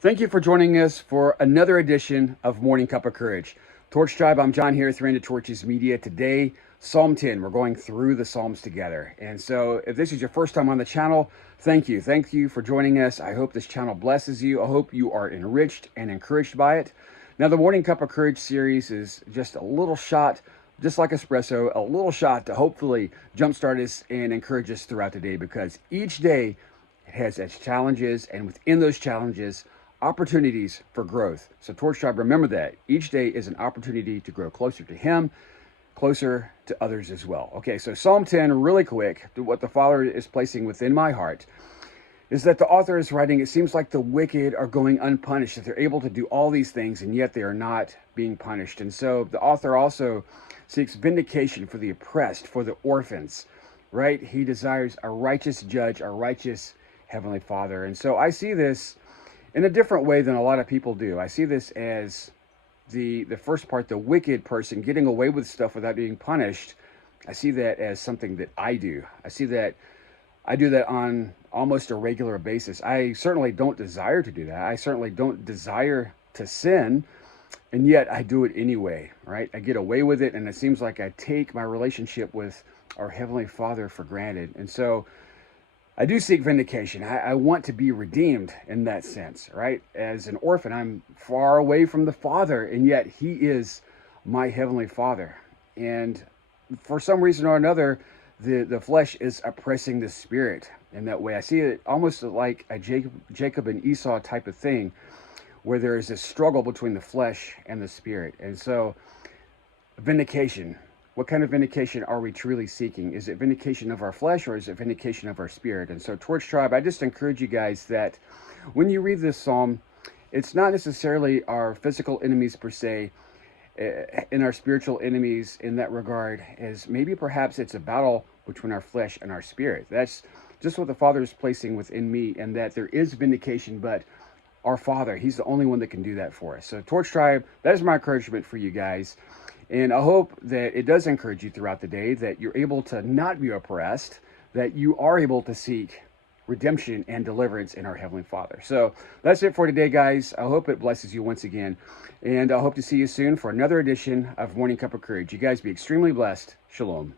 Thank you for joining us for another edition of Morning Cup of Courage. Torch Tribe, I'm John here with Random Torches Media. Today, Psalm 10. We're going through the Psalms together. And so if this is your first time on the channel, thank you. Thank you for joining us. I hope this channel blesses you. I hope you are enriched and encouraged by it. Now, the Morning Cup of Courage series is just a little shot, just like espresso, a little shot to hopefully jumpstart us and encourage us throughout the day, because each day it has its challenges, and within those challenges, opportunities for growth. So Torch Tribe, remember that each day is an opportunity to grow closer to Him, closer to others as well. Okay, so Psalm 10, really quick, what the Father is placing within my heart is that the author is writing, it seems like the wicked are going unpunished, that they're able to do all these things and yet they are not being punished. And so the author also seeks vindication for the oppressed, for the orphans, right? He desires a righteous judge, a righteous Heavenly Father. And so I see this in a different way than a lot of people do. I see this as the first part, the wicked person getting away with stuff without being punished. I see that as something that I do. I see that I do that on almost a regular basis. I certainly don't desire to do that. I certainly don't desire to sin, and yet I do it anyway, right? I get away with it, and it seems like I take my relationship with our Heavenly Father for granted. And so I do seek vindication. I want to be redeemed in that sense, right? As an orphan, I'm far away from the Father, and yet He is my Heavenly Father. And for some reason or another, the flesh is oppressing the spirit in that way. I see it almost like a Jacob and Esau type of thing, where there is this struggle between the flesh and the spirit. And so, vindication. What kind of vindication are we truly seeking? Is it vindication of our flesh, or is it vindication of our spirit? And so, Torch Tribe, I just encourage you guys that when you read this psalm, it's not necessarily our physical enemies per se, and our spiritual enemies in that regard, as maybe perhaps it's a battle between our flesh and our spirit. That's just what the Father is placing within me, and that there is vindication, but our Father, He's the only one that can do that for us. So Torch Tribe, that is my encouragement for you guys. And I hope that it does encourage you throughout the day, that you're able to not be oppressed, that you are able to seek redemption and deliverance in our Heavenly Father. So that's it for today, guys. I hope it blesses you once again. And I hope to see you soon for another edition of Morning Cup of Courage. You guys be extremely blessed. Shalom.